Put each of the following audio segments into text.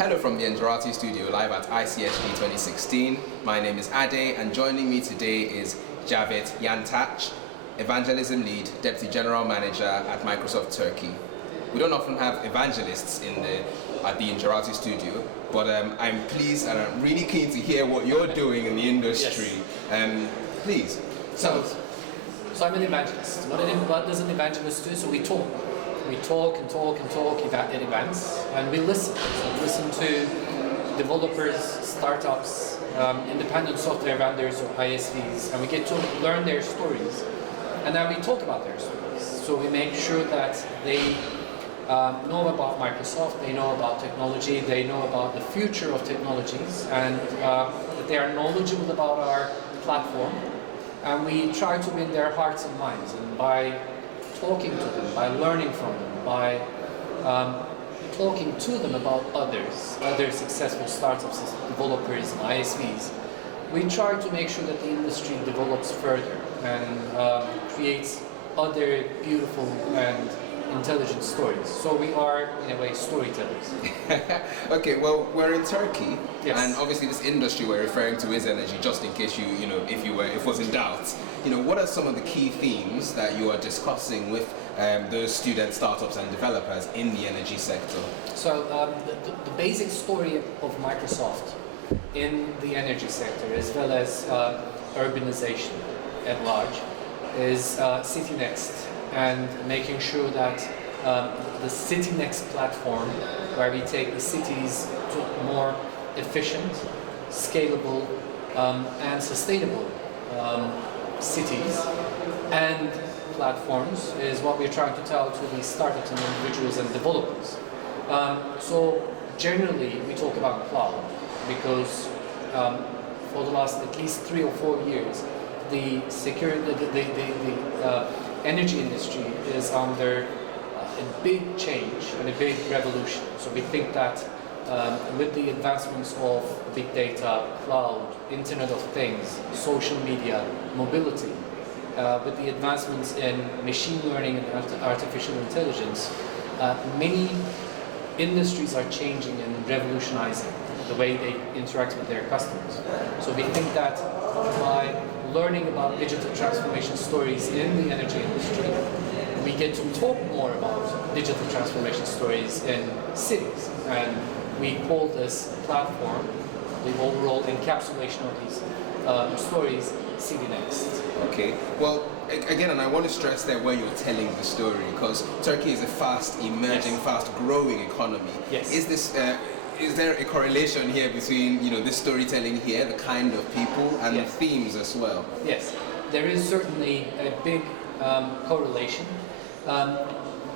Hello from the Engerati studio live at ICSG 2016. My name is Ade, and joining me today is Cavit Yantak, Evangelism Lead, Deputy General Manager at Microsoft Turkey. We don't often have evangelists at the Engerati studio, but I'm pleased and I'm really keen to hear what you're doing in the industry. Yes. Please. So I'm an evangelist. What does an evangelist do? So we talk. We talk at events, and we listen. So we listen to developers, startups, independent software vendors or ISVs, and we get to learn their stories. And then we talk about their stories. So we make sure that they know about Microsoft, they know about technology, they know about the future of technologies, and that they are knowledgeable about our platform. And we try to win their hearts and minds, and by talking to them, by learning from them, by talking to them about other successful startups, developers and ISVs, we try to make sure that the industry develops further and creates other beautiful and intelligent stories. So we are, in a way, storytellers. Okay, well, we're in Turkey, yes. And obviously this industry we're referring to is energy, just in case if it was in doubt. What are some of the key themes that you are discussing with those students, startups and developers in the energy sector? So the basic story of Microsoft in the energy sector, as well as urbanization at large, is CityNext, and making sure that the CityNext platform, where we take the cities to more efficient, scalable, and sustainable cities and platforms, is what we're trying to tell to the startups and individuals and developers. So generally we talk about cloud because for the last at least 3 or 4 years the energy industry is under a big change and a big revolution. So we think that with the advancements of big data, cloud, Internet of Things, social media, mobility, with the advancements in machine learning and artificial intelligence, many industries are changing and revolutionizing the way they interact with their customers. So we think that by learning about digital transformation stories in the energy industry, we get to talk more about digital transformation stories in cities. And we call this platform, the overall encapsulation of these stories, CityNext. Okay, well, again, and I want to stress there where you're telling the story, because Turkey is a fast emerging, yes. fast growing economy. Yes. Is there a correlation here between this storytelling here, the kind of people, and yes. the themes as well? Yes, there is certainly a big correlation.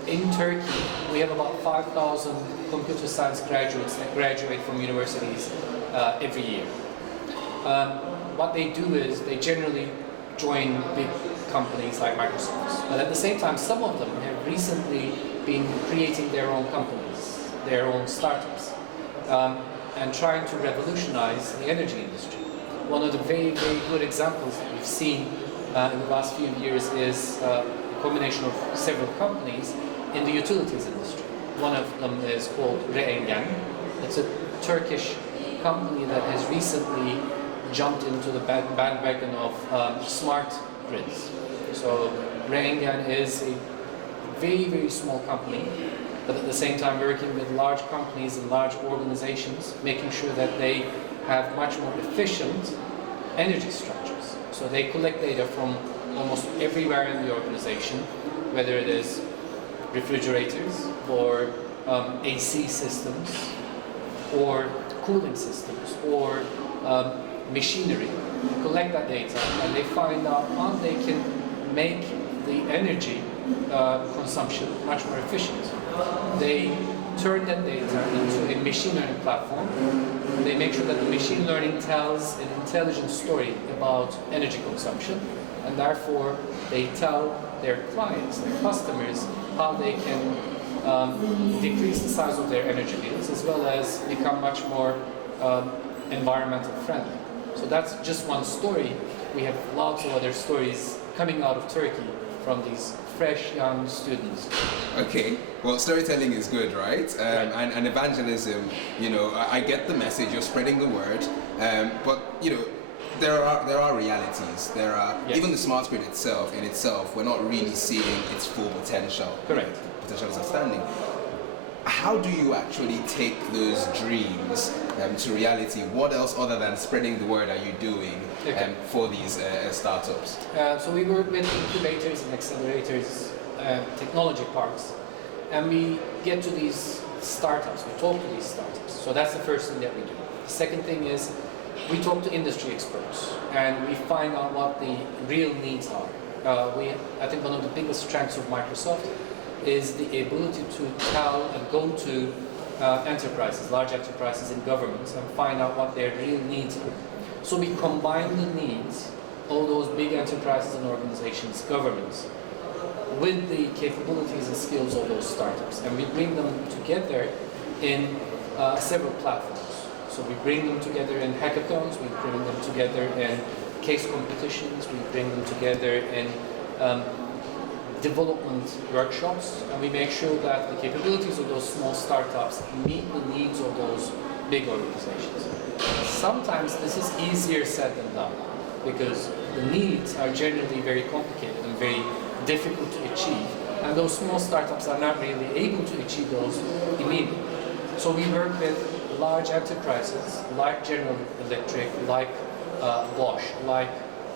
In Turkey, we have about 5,000 computer science graduates that graduate from universities every year. What they do is they generally join big companies like Microsoft. But at the same time, some of them have recently been creating their own companies, their own startups, and trying to revolutionize the energy industry. One of the very, very good examples that we've seen in the last few years is a combination of several companies in the utilities industry. One of them is called Reengen. It's a Turkish company that has recently jumped into the bandwagon of smart grids. So Reengen is a very, very small company, but at the same time working with large companies and large organizations, making sure that they have much more efficient energy structures. So they collect data from almost everywhere in the organization, whether it is refrigerators or AC systems or cooling systems or machinery. They collect that data and they find out how they can make the energy consumption much more efficient. They turn that data into a machine learning platform. They make sure that the machine learning tells an intelligent story about energy consumption, and therefore they tell their clients, their customers, how they can decrease the size of their energy bills as well as become much more environmental friendly. So that's just one story. We have lots of other stories coming out of Turkey from these fresh young students. Okay, well, storytelling is good, right? And evangelism, I get the message, you're spreading the word, but there are realities. There are even the smart grid in itself. We're not really seeing its full potential. Correct. The potential is outstanding. How do you actually take those dreams to reality? What else other than spreading the word are you doing for these startups? So we work with incubators and accelerators, technology parks, and we get to these startups, we talk to these startups. So that's the first thing that we do. The second thing is we talk to industry experts and we find out what the real needs are. I think one of the biggest strengths of Microsoft is the ability to tell and go to enterprises, large enterprises and governments, and find out what their real needs are. So we combine the needs, all those big enterprises and organizations, governments, with the capabilities and skills of those startups, and we bring them together in several platforms. So we bring them together in hackathons, we bring them together in case competitions, we bring them together in development workshops, and we make sure that the capabilities of those small startups meet the needs of those big organizations. Sometimes this is easier said than done, because the needs are generally very complicated and very difficult to achieve, and those small startups are not really able to achieve those immediately. So we work with large enterprises like General Electric, like Bosch, like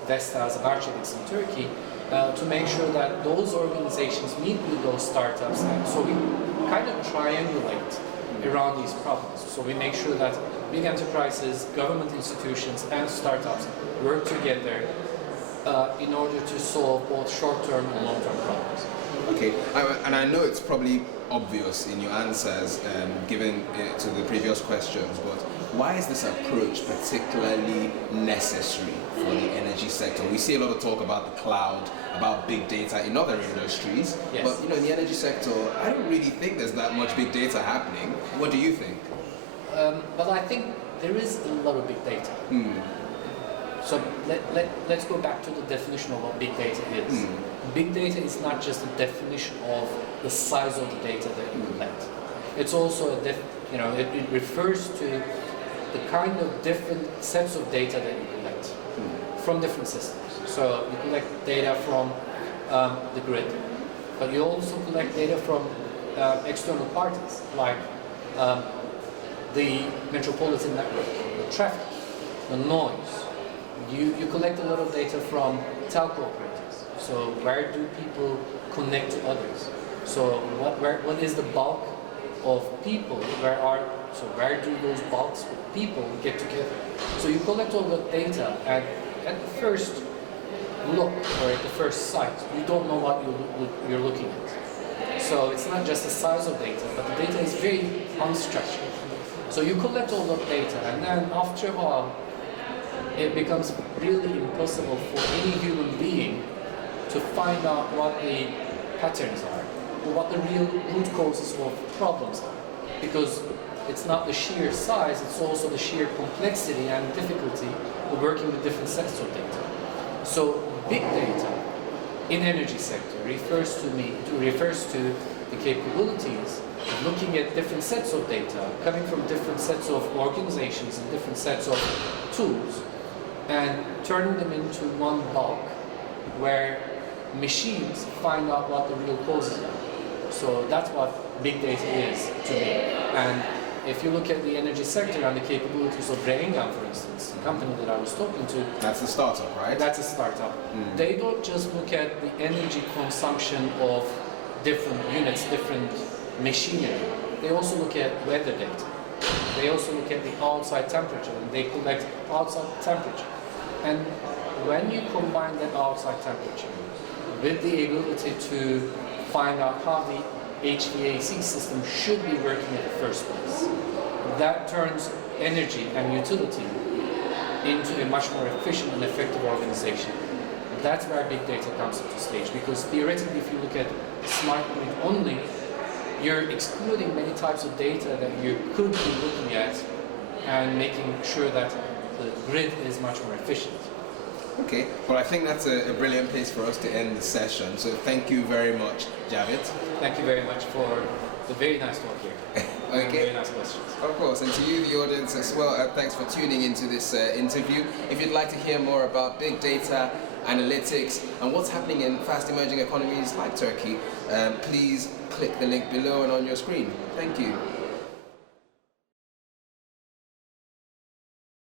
Vestas and Arçelik in Turkey, to make sure that those organizations meet with those startups, and so we kind of triangulate around these problems. So we make sure that big enterprises, government institutions and startups work together in order to solve both short-term and long-term problems. Okay, and I know it's probably obvious in your answers given to the previous questions, but why is this approach particularly necessary for the energy sector? We see a lot of talk about the cloud, about big data in other industries, but in the energy sector, I don't really think there's that much big data happening. What do you think? Well, I think there is a lot of big data. So let's go back to the definition of what big data is. Big data is not just a definition of the size of the data that you collect. It's also it refers to the kind of different sets of data that you collect from different systems. So you collect data from the grid, but you also collect data from external parties like the metropolitan network, the traffic, the noise. You collect a lot of data from telco operators. So where do people connect to others? So what is the bulk of people? Where do those bulks of people get together? So you collect all the data, and at the first look or at the first sight, you don't know what you're looking at. So it's not just the size of data, but the data is very unstructured. So you collect all that data, and then after a while, it becomes really impossible for any human being to find out what the patterns are, or what the real root causes of problems are. Because it's not the sheer size, it's also the sheer complexity and difficulty of working with different sets of data. So big data in energy sector refers to the capabilities of looking at different sets of data coming from different sets of organizations and different sets of tools, and turning them into one bulk where machines find out what the real causes are. So that's what big data is to me. And if you look at the energy sector and the capabilities of Reingan, for instance, the company that I was talking to. That's a startup, right? That's a startup. They don't just look at the energy consumption of different units, different machinery. They also look at weather data. They also look at the outside temperature, and they collect outside temperature. And when you combine that outside temperature with the ability to find out how the HVAC system should be working in the first place, that turns energy and utility into a much more efficient and effective organization. That's where big data comes into stage, because theoretically, if you look at smart grid only, you're excluding many types of data that you could be looking at and making sure that the grid is much more efficient. Okay, well, I think that's a brilliant place for us to end the session. So thank you very much, Cavit. Thank you very much for the very nice talk here. Okay. Very nice questions. Of course, and to you, the audience, as well, thanks for tuning into this interview. If you'd like to hear more about big data, analytics, and what's happening in fast emerging economies like Turkey, please click the link below and on your screen. Thank you.